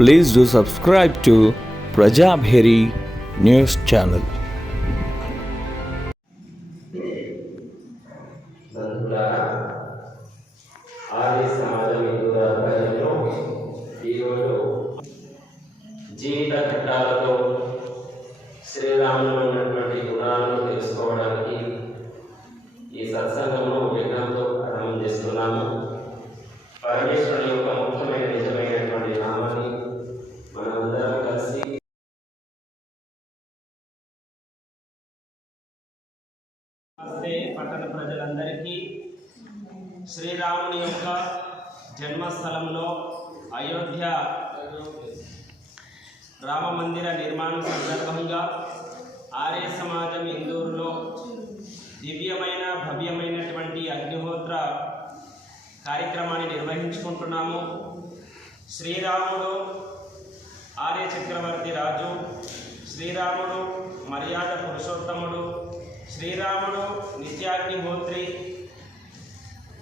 Please do subscribe to Prajabheri News Channel. జీవిత ఘట్టాలతో శ్రీరాములు ఉన్నటువంటి గుణాలను తెలుసుకోవడానికి ఈ సత్సంగంలో యజ్ఞంతో ప్రారంభం చేస్తున్నాము. పరమేశ్వరుని యొక్క ముఖ్యమైన నిజమైనటువంటి నామాన్ని మనమందరం కలిసి పట్టణ ప్రజలందరికీ శ్రీరాముని యొక్క జన్మస్థలంలో అయోధ్య రామ మందిర నిర్మాణం సందర్భంగా ఆర్య సమాజం ఇందూరులో దివ్యమైన భవ్యమైనటువంటి అగ్నిహోత్ర కార్యక్రమాన్ని నిర్వహించుకుంటున్నాము. శ్రీరాముడు ఆర్య చక్రవర్తి రాజు, శ్రీరాముడు మర్యాద పురుషోత్తముడు, శ్రీరాముడు నిత్యాగ్నిహోత్రి.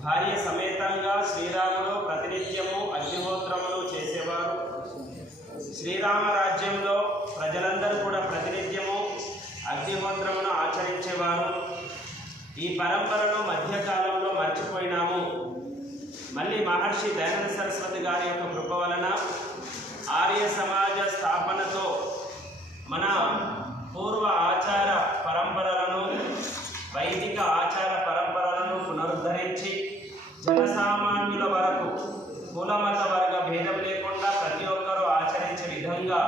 భార్య సమేతంగా శ్రీరాముడు ప్రతినిత్యము అగ్నిహోత్రములు చేసేవారు. శ్రీరామ రాజ్యంలో ప్రజలందరూ కూడా ప్రతినిత్యము అగ్నిహోత్రమును ఆచరించేవారు. ఈ పరంపరను మధ్యకాలంలో మర్చిపోయినాము. మళ్ళీ మహర్షి దయానంద సరస్వతి గారి యొక్క కృప వలన ఆర్య సమాజ స్థాపనతో మన పూర్వ ఆచార పరంపరలను, వైదిక ఆచార పరంపరలను పునరుద్ధరించి జనసామాన్యుల వరకు కులమత వర్గ భేదం లేకుండా ప్రతి ఒక్కరూ ఆచరించే విధంగా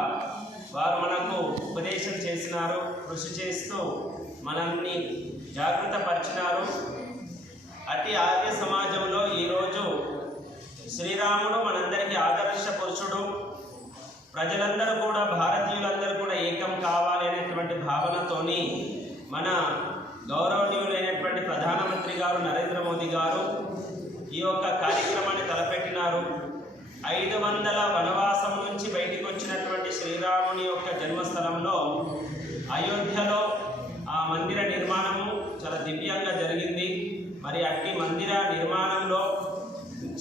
వారు మనకు ఉపదేశం చేసినారు. కృషి చేస్తూ మనల్ని జాగృత పరిచినారు. అట్టి ఆర్య సమాజంలో ఈరోజు శ్రీరాముడు మనందరికీ ఆదర్శ పురుషుడు. ప్రజలందరూ కూడా, భారతీయులందరూ కూడా ఏకం కావాలి అనేటువంటి భావనతోని మన గౌరవనీయులైనటువంటి ప్రధానమంత్రి గారు నరేంద్ర మోదీ గారు ఈ యొక్క కార్యక్రమాన్ని తలపెట్టినారు. 500 వనవాసం నుంచి బయటికి వచ్చినటువంటి శ్రీరాముని యొక్క జన్మస్థలంలో అయోధ్యలో ఆ మందిర నిర్మాణము చాలా దివ్యంగా జరిగింది. మరి అట్టి మందిర నిర్మాణంలో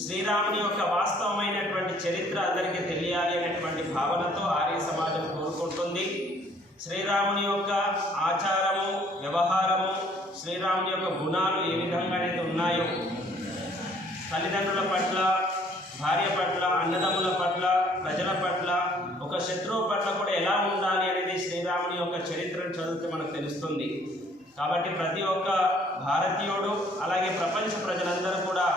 శ్రీరాముని యొక్క వాస్తవమైనటువంటి చరిత్ర అందరికీ తెలియాలి అనేటువంటి భావనతో ఆర్య సమాజం కోరుకుంటుంది. శ్రీరాముని యొక్క ఆచారము, వ్యవహారము, శ్రీరాముని యొక్క గుణాలు ఏ విధంగా అయితే ఉన్నాయో, తల్లిదండ్రుల పట్ల, భార్య పట్ల, అన్నదమ్ముల పట్ల, ప్రజల పట్ల, ఒక శత్రువు పట్ల కూడా ఎలా ఉండాలి అనేది శ్రీరాముని యొక్క చరిత్రను చదివితే మనకు తెలుస్తుంది. కాబట్టి ప్రతి ఒక్క భారతీయుడు, అలాగే ప్రపంచ ప్రజలందరూ కూడా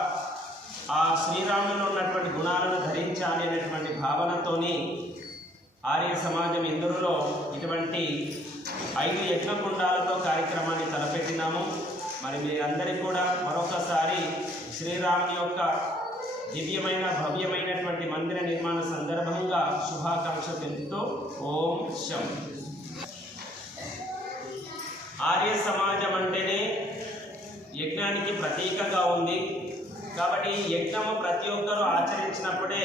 ఆ శ్రీరాములో ఉన్నటువంటి గుణాలను ధరించాలి అనేటువంటి భావనతోని ఆర్య సమాజం ఇందులో ఇటువంటి 5 యజ్ఞకుండాలతో కార్యక్రమాన్ని తలపెట్టినాము. మరి మీరందరికీ కూడా మరొకసారి శ్రీరాముని యొక్క దివ్యమైన భవ్యమైనటువంటి మందిర నిర్మాణ సందర్భంగా శుభాకాంక్షలు తెలుపుతూ ఓం శం. ఆర్య సమాజం అంటేనే యజ్ఞానికి ప్రతీకగా ఉంది. కాబట్టి యజ్ఞము ప్రతి ఒక్కరూ ఆచరించినప్పుడే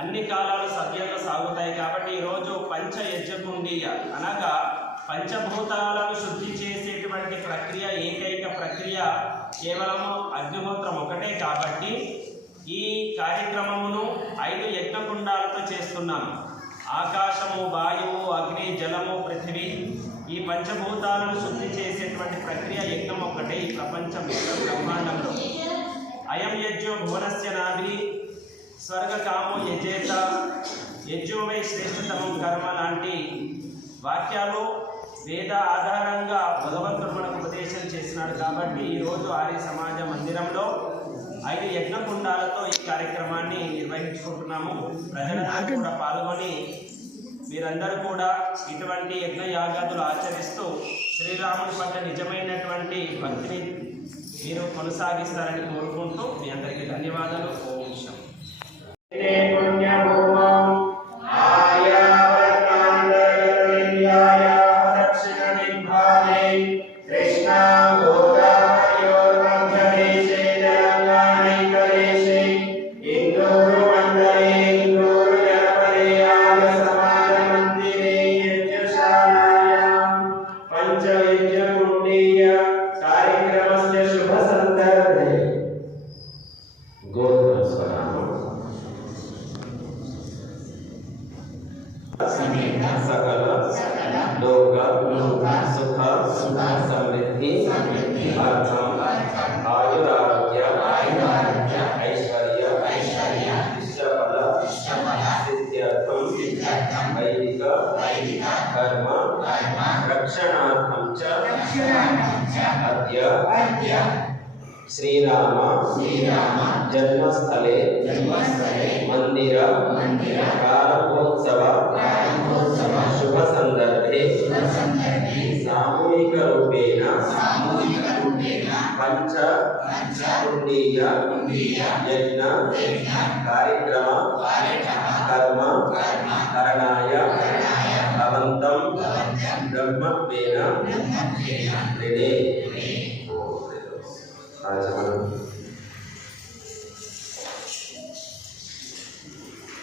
అన్ని కాలాలు సవ్యంగా సాగుతాయి. కాబట్టి ఈరోజు పంచయజ్ఞకుండీయ అనగా పంచభూతాలను శుద్ధి చేసేటువంటి ప్రక్రియ, ఏకైక ప్రక్రియ కేవలము అగ్నిహోత్రం ఒకటే. కాబట్టి ఈ కార్యక్రమమును 5 యజ్ఞకుండాలతో చేస్తున్నాం. ఆకాశము, వాయువు, అగ్ని, జలము, పృథివీ, ఈ పంచభూతాలను శుద్ధి చేసేటువంటి ప్రక్రియ యజ్ఞం ఒకటే ఈ ప్రపంచం బ్రహ్మాండంలో. అయం యజ్ఞో భువనస్య నాభి స్వర్గకామో యజేత యజ్ఞో వై శ్రేష్ఠతమం కర్మ లాంటి వాక్యాలు వేద ఆధారంగా భగవంతుడు మనకు ఉపదేశం చేసినాడు. కాబట్టి ఈరోజు ఆర్య సమాజ మందిరంలో 5 యజ్ఞకుండాలతో ఈ కార్యక్రమాన్ని నిర్వహించుకుంటున్నాము. ప్రజలందరూ కూడా పాల్గొని మీరందరూ కూడా ఇటువంటి యజ్ఞ యాగాదులు ఆచరిస్తూ శ్రీరాముని పట్ల నిజమైనటువంటి భక్తిని మీరు కొనసాగిస్తారని కోరుకుంటూ మీ అందరికీ ధన్యవాదాలు. ఓం శం. కార్యక్రమస్య శుభ సందర్భే గోత్ర सकल लोक सुख समृद्धि अर्थम आयुरारोग्य ऐश्वर्य इष्टफल सिद्ध्यर्थम वैदिक कर्म रक्षणार्थम च अद्य श्रीराम जन्मस्थले मंदिर प्रारंभोत्सव शुभ संदर्भे सामूहिक रूपेण पंच पुण्य यज्ञ कार्यक्रम कर्म करणाय भवन्तं ब्रह्मत्वेन ऋणे।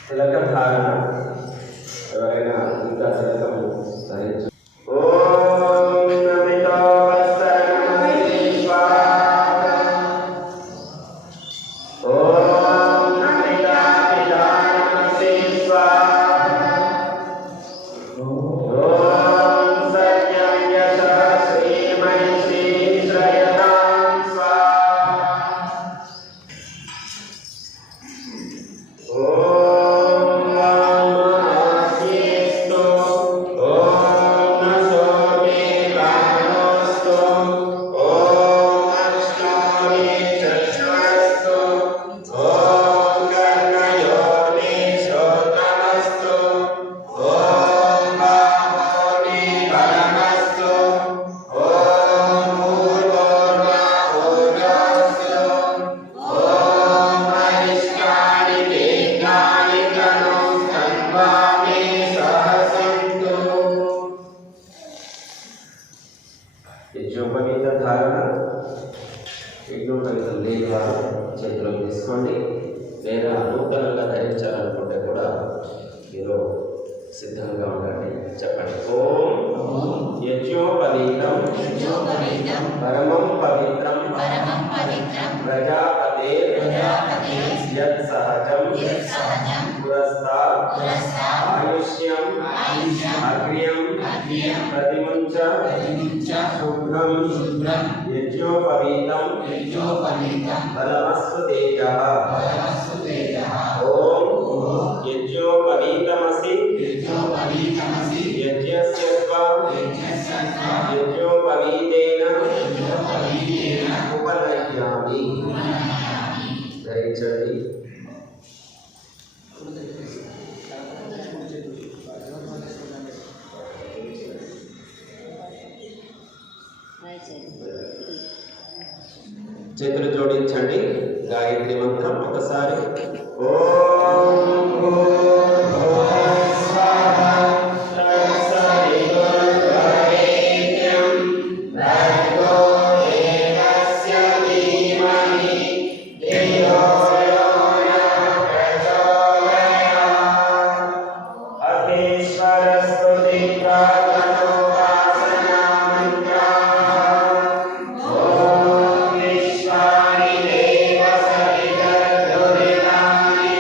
तिलक धारण ఎవరైనా ఇంకా తిలకము ధరించు. ఓం నమితో వత్సరమసి స్వాహ. ఓం నమితా పితామసి స్వాహ. ఓం సత్యం యశః శ్రీమయసి శ్రయతాం స్వాహ. యజ్ఞోపవీత ధారణ యజ్ఞోపవీతం లేని వారు చేతిలో తీసుకోండి. లేదా నూతనంగా ధరించాలనుకుంటే కూడా మీరు సిద్ధంగా ఉండండి. చెప్పండి. ఓం యజ్ఞోపవీతం పరమం పవిత్రం ప్రజాపతే యత్ సహజం పురస్తాద్ ఆయుష్యం అగ్ర్యం ప్రతిముంచ శుభ్రం యజ్ఞోపవీతం బలమస్తు తేజః. ఓం యజ్ఞోపవీతమసి యజ్ఞస్య త్వం యజ్ఞోపవీతేన ఉపనయామి. ధరించండి. చేతులు జోడించండి. గాయత్రి మంత్రం ఒకసారి. ఓం భూర్భువః స్వః తత్సవితుర్వరేణ్యం భర్గో దేవస్య ధీమహి ధియో యో నః ప్రచోదయాత్. అధీశ్వర స్తుతి ప్రార్థనోపాసనా మంత్రాః. ఓం విశ్వాని దేవ సవితర్ దురితాని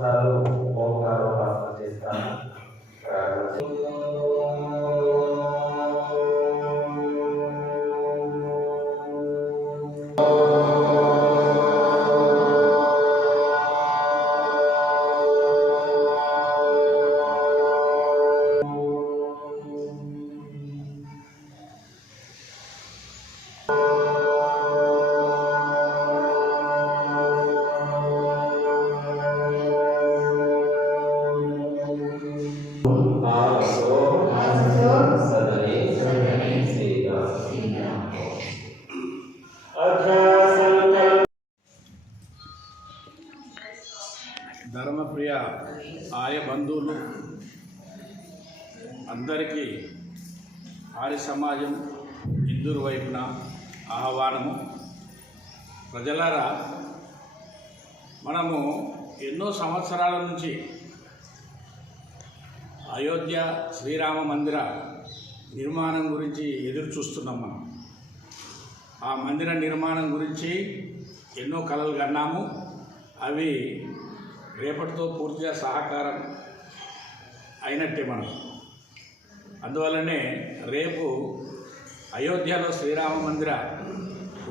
సార్లు ఓంకారోపాసన చేస్తాను. ధర్మప్రియ ఆర్య బంధువులు అందరికీ ఆర్య సమాజం ఇందూరు వైపున ఆహ్వానము. ప్రజలారా, మనము ఎన్నో సంవత్సరాల నుంచి అయోధ్య శ్రీరామ మందిర నిర్మాణం గురించి ఎదురు చూస్తున్నాం. మనం ఆ మందిర నిర్మాణం గురించి ఎన్నో కలలు కన్నాము. అవి రేపటితో పూర్తిగా సహకారం అయినట్టే మనం. అందువల్లనే రేపు అయోధ్యలో శ్రీరామ మందిర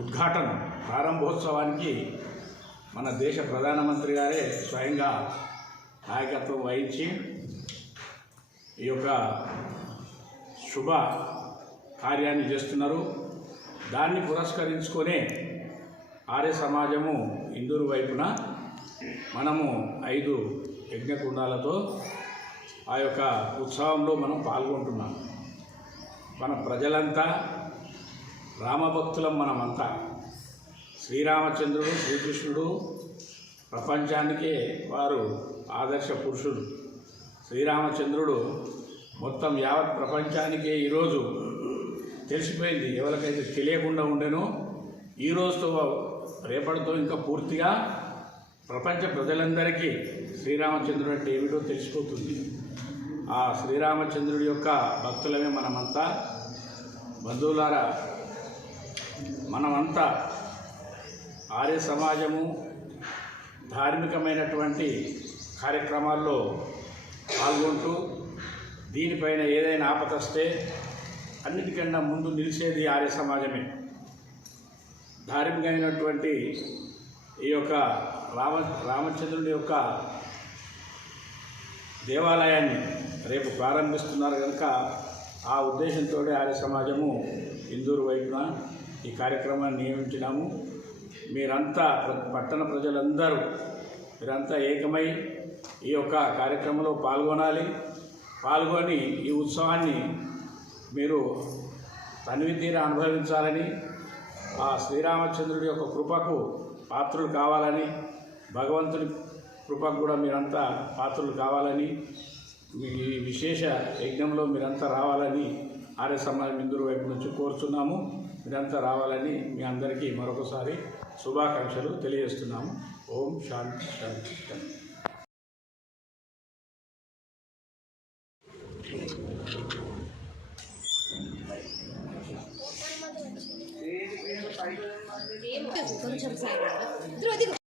ఉద్ఘాటన ప్రారంభోత్సవానికి మన దేశ ప్రధానమంత్రి గారే స్వయంగా నాయకత్వం వహించి ఈ యొక్క శుభ కార్యాన్ని చేస్తున్నారు. దాన్ని పురస్కరించుకొనే ఆర్య సమాజము ఇందూరు వైపున మనము 5 యజ్ఞకుండాలతో ఆ యొక్క ఉత్సవంలో మనం పాల్గొంటున్నాం. మన ప్రజలంతా రామభక్తులం. మనమంతా శ్రీరామచంద్రుడు, శ్రీకృష్ణుడు ప్రపంచానికే వారు ఆదర్శ పురుషుడు. శ్రీరామచంద్రుడు మొత్తం యావత్ ప్రపంచానికే ఈరోజు తెలిసిపోయింది. ఎవరికైతే తెలియకుండా ఉండేనో ఈ రోజుతో రేపటితో ఇంకా పూర్తిగా ప్రపంచ ప్రజలందరికీ శ్రీరామచంద్రుడు అంటే ఏమిటో తెలిసిపోతుంది. ఆ శ్రీరామచంద్రుడి యొక్క భక్తులమే మనమంతా. బంధువులారా, మనమంతా ఆర్య సమాజము ధార్మికమైనటువంటి కార్యక్రమాల్లో పాల్గొంటూ దీనిపైన ఏదైనా ఆపదొస్తే అన్నిటికన్నా ముందు నిలిచేది ఆర్య సమాజమే. ధార్మికమైనటువంటి ఈ యొక్క రామచంద్రుడి యొక్క దేవాలయాన్ని రేపు ప్రారంభిస్తున్నారు కనుక ఆ ఉద్దేశంతో ఆర్య సమాజము ఇందూరు వైపున ఈ కార్యక్రమాన్ని నియమించినాము. మీరంతా పట్టణ ప్రజలందరూ మీరంతా ఏకమై ఈ యొక్క కార్యక్రమంలో పాల్గొని ఈ ఉత్సవాన్ని మీరు తనివితీరా అనుభవించాలని, ఆ శ్రీరామచంద్రుడి యొక్క కృపకు పాత్రులు కావాలని, భగవంతుని కృపకు కూడా మీరంతా పాత్రులు కావాలని, మీ విశేష యజ్ఞంలో మీరంతా రావాలని ఆర్య సమాజం ఇందూరు వైపు నుంచి కోరుతున్నాము. మీరంతా రావాలని మీ అందరికీ మరొకసారి శుభాకాంక్షలు తెలియజేస్తున్నాము. ఓం శాంతి శాంతి శాంతి. కొంచెం